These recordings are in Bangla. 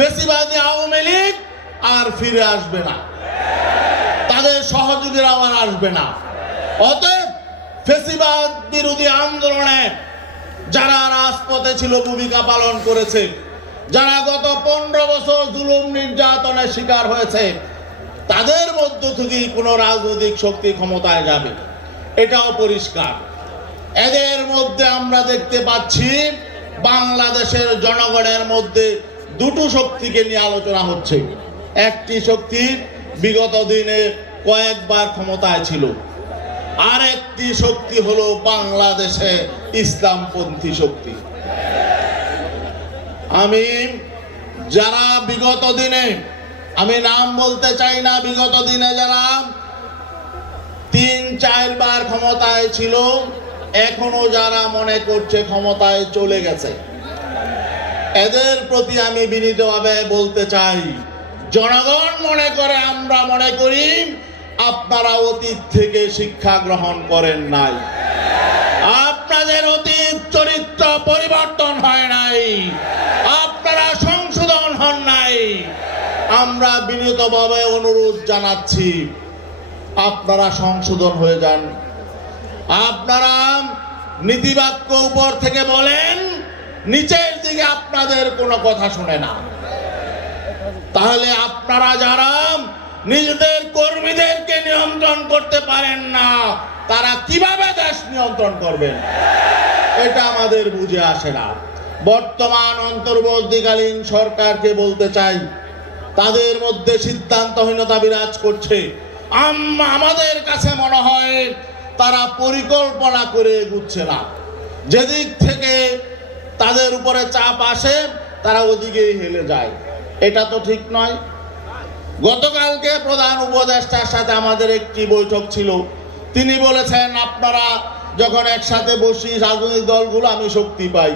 ফেসিবাদী আওয়ামী লীগ আর ফিরে আসবে না, তাদের সহযোগীরা আর আসবে না। অতএব ফেসিবাদ বিরোধী আন্দোলনে যারা রাজপথে ছিল, ভূমিকা পালন করেছে, যারা গত 15 বছর জুলুম নির্যাতনের শিকার হয়েছে, তাদের মধ্য থেকেই কোনো রাজনৈতিক শক্তি ক্ষমতায় যাবে, এটাও পরিষ্কার। এদের মধ্যে আমরা দেখতে পাচ্ছি বাংলাদেশের জনগণের মধ্যে দুটো শক্তিকে নিয়ে আলোচনা হচ্ছে। একটি শক্তি বিগত দিনে কয়েকবার ক্ষমতায় ছিল, আর একটি শক্তি হলো বাংলাদেশে ইসলামপন্থী শক্তি। আমি যারা বিগত দিনে, আমি নাম বলতে চাই না, বিগত দিনে যারা 3-4 বার ক্ষমতায় ছিল, এখনো যারা মনে করছে ক্ষমতায় চলে গেছে, এদের প্রতি আমি বিনীতভাবে বলতে চাই, জনগণ মনে করে, আমরা মনে করি আপনারা অতীত থেকে শিক্ষা গ্রহণ করেন নাই, আপনাদের অতীত চরিত্র পরিবর্তন হয় নাই, আপনারা সংশোধন হন নাই। আমরা বিনীতভাবে অনুরোধ জানাচ্ছি, আপনারা সংশোধন হয়ে যান। আপনারা নীতিবাক্য উপর থেকে বলেন, নিচের দিকে আপনাদের কোনো কথা শুনে না। তাহলে আপনারা যারা নিজেদের কর্মীদেরকে নিয়ন্ত্রণ করতে পারেন না, তারা কিভাবে দেশ নিয়ন্ত্রণ করবেন, এটা আমাদের বুঝে আসে না। বর্তমান অন্তর্বর্তীকালীন সরকারকে বলতে চাই, তাদের মধ্যে সিদ্ধান্তহীনতা বিরাজ করছে। আমাদের কাছে মনে হয় তারা পরিকল্পনা করে এগুচ্ছে না, যেদিক থেকে তাদের উপরে চাপ আসে তারা ওদিকেই হেলে যায়, এটা তো ঠিক নয়। গতকালকে প্রধান উপদেষ্টার সাথে আমাদের একটি বৈঠক ছিল, তিনি বলেছেন আপনারা যখন একসাথে বসি রাজনৈতিক দলগুলো আমি শক্তি পাই,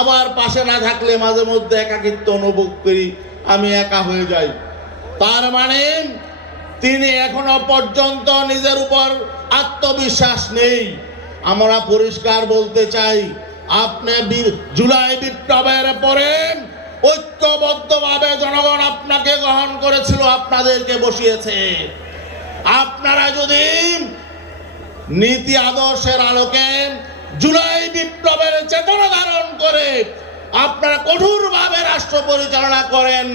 আবার পাশে না থাকলে মাঝে মধ্যে একাকিত্ব অনুভব করি, আমি একা হয়ে যাই। তার মানে তিনি এখনো পর্যন্ত নিজের উপর আত্মবিশ্বাস নেই। আমরা পরিষ্কার বলতে চাই, আপনি জুলাই বিপ্লবের পরে ঐক্যবদ্ধভাবে জনগণ আপনাকে গ্রহণ করেছিল, আপনাদেরকে বসিয়েছে। আপনারা যদি নীতি আদর্শের আলোকে জুলাই বিপ্লবের চেতনা ধারণ করে আপনারা কঠোরভাবে রাষ্ট্র পরিচালনা করেন,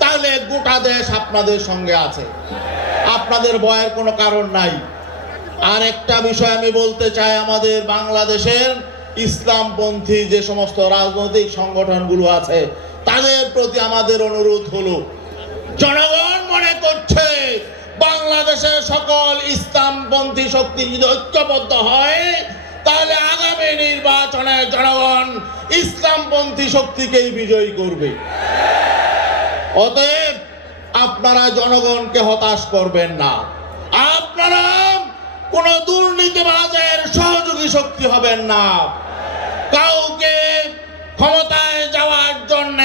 তাহলে গোটা দেশ আপনাদের সঙ্গে আছে, আপনাদের ভয়ের কোনো কারণ নাই। আর একটা বিষয় আমি বলতে চাই, আমাদের বাংলাদেশের ইসলামপন্থী যে সমস্ত রাজনৈতিক সংগঠনগুলো আছে, তাদের প্রতি আমাদের অনুরোধ হলো, জনগণ মনে করছে বাংলাদেশের সকল ইসলামপন্থী শক্তি যদি ঐক্যবদ্ধ হয়, তাহলে আগামী নির্বাচনে জনগণ ইসলামপন্থী শক্তিকেই বিজয়ী করবে। অতএব আপনারা জনগণকে হতাশ করবেন না, আপনারা কোন দুর্নীতিবাজের সহযোগী শক্তি হবেন না, কাউকে ক্ষমতায় যাওয়ার জন্য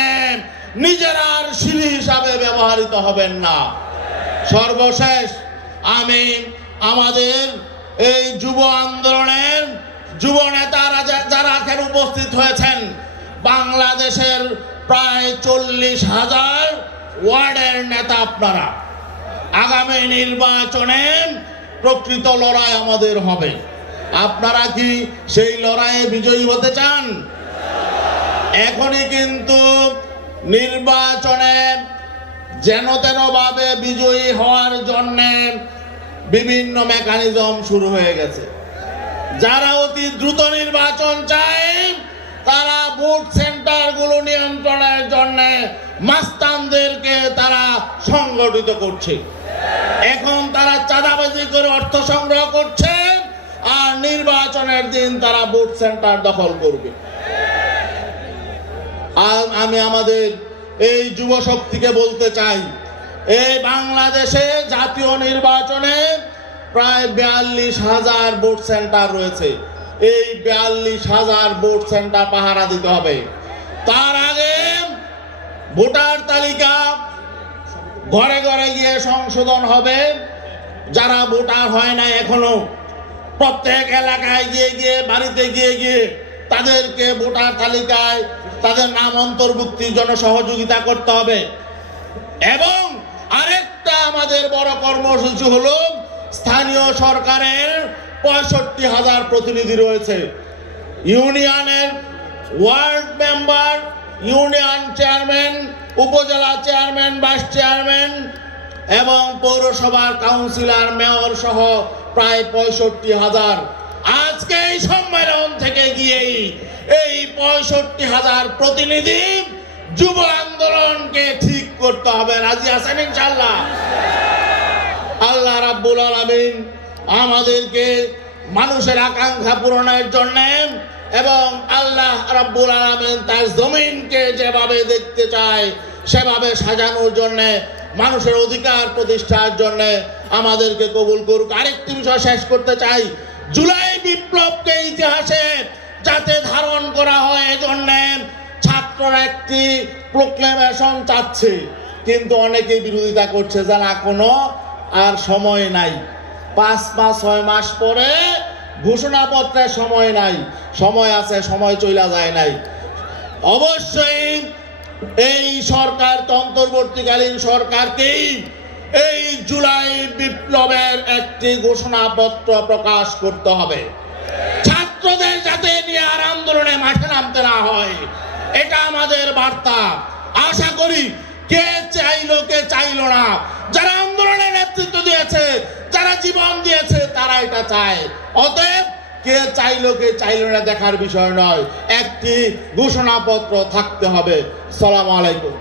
নিজেরার সিঁড়ি হিসাবে ব্যবহৃত হবেন না। সর্বশেষ আমি আমাদের এই যুব আন্দোলনের যুব নেতারা যারা এখানে উপস্থিত হয়েছেন, বাংলাদেশের প্রায় 40,000 ওয়ার্ডের নেতা আপনারা, আগামী নির্বাচনে প্রকৃত লড়াই আমাদের হবে। আপনারা কি সেই লড়াইয়ে বিজয়ী হতে চান? এখনই কিন্তু নির্বাচনে যেন তেন ভাবে বিজয়ী হওয়ার জন্য বিভিন্ন মেকানিজম শুরু হয়ে গেছে। যারা অতি দ্রুত নির্বাচন চায়, তারা ভোট সেন্টারগুলো নিয়ন্ত্রণের জন্য মাস্তানদেরকে তারা সংগঠিত করছে। এখন তারা চাঁদাবাজি করে অর্থ সংগ্রহ করছে, আর নির্বাচনের দিন তারা ভোট সেন্টার দখল করবে। আর আমি আমাদের এই যুব শক্তিকে বলতে চাই, এই বাংলাদেশে জাতীয় নির্বাচনে প্রায় 42,000 ভোট সেন্টার রয়েছে। এই 42,000 ভোট সেন্টার পাহারা দিতে হবে। তার আগে ভোটার তালিকা ঘরে ঘরে গিয়ে সংশোধন হবে। যারা ভোটার হয় না এখনো, প্রত্যেক এলাকায় গিয়ে গিয়ে বাড়িতে গিয়ে গিয়ে তাদেরকে ভোটার তালিকায় তাদের নাম অন্তর্ভুক্তির জন্য সহযোগিতা করতে হবে। এবং আরেকটা আমাদের বড় কর্মসূচি হলো স্থানীয় সরকারের ৬৫,০০০ প্রতিনিধি রয়েছে। ইউনিয়নের ওয়ার্ড মেম্বার, ইউনিয়ন চেয়ারম্যান, উপজেলা চেয়ারম্যান, ভাইস চেয়ারম্যান এবং পৌরসভার কাউন্সিলর, মেয়র সহ প্রায় ৬৫,০০০। আজকে এই সম্মেলন থেকে গিয়েই এই ৬৫,০০০ প্রতিনিধি যুব আন্দোলনকে ঠিক করতে হবে। রাজি আছেন ইনশাআল্লাহ? আল্লাহ রাব্বুল আলামিন আমাদেরকে মানুষের আকাঙ্ক্ষা পূরণের জন্য এবং আল্লাহ রাব্বুল আলামিন তার জমিনকে যেভাবে দেখতে চায় সেভাবে সাজানোর জন্য, মানুষের অধিকার প্রতিষ্ঠার জন্য আমাদেরকে কবুল করুক। আরেকটি বিষয় শেষ করতে চাই, জুলাই বিপ্লবকে ইতিহাসে যাতে ধারণ করা হয় এজন্য ছাত্ররা একটি প্রোক্লেমেশন চাচ্ছে, কিন্তু অনেকে বিরোধিতা করছে যে না, কোনো আর সময় নাই, 5 মাস 6 মাস পরে ঘোষণাপত্রের সময় নাই। সময় আছে, সময় চলে যায় নাই। অবশ্যই এই সরকার, অন্তর্বর্তীকালীন সরকারকেই এই জুলাই বিপ্লবের একটি ঘোষণাপত্র প্রকাশ করতে হবে, ছাত্রদের যাতে নিয়ে আর আন্দোলনে মাঠে নামতে না হয়, এটা আমাদের বার্তা। আশা করি কে চাইলো কে চাইলো না, যারা আন্দোলনে নেতৃত্ব দিয়েছে, যারা জীবন দিয়েছে, তারা এটা চায়। অতএব কে চাইলো কে চাইলো না দেখার বিষয় নয়, একটি ঘোষণাপত্র থাকতে হবে। আসসালামু আলাইকুম।